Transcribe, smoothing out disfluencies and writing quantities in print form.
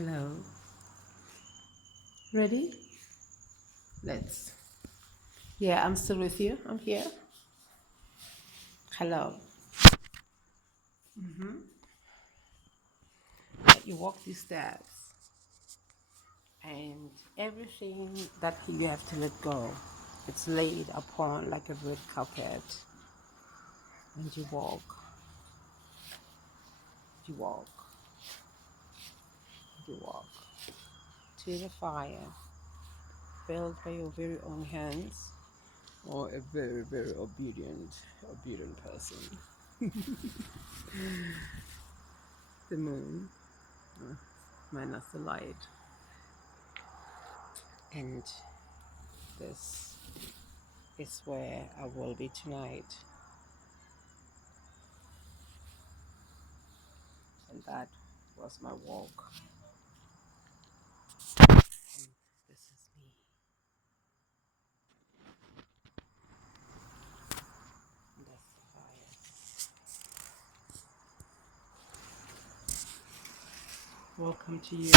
Hello. Ready? Let's. Yeah, I'm still with you. I'm here. Hello. You walk these steps, and everything that you have to let go, it's laid upon like a red carpet, and you walk, you walk to the fire, built by your very own hands, or a very, very obedient person. The moon, minus the light, and this is where I will be tonight. And that was my walk. And this is me. And that's the fire. Welcome to you.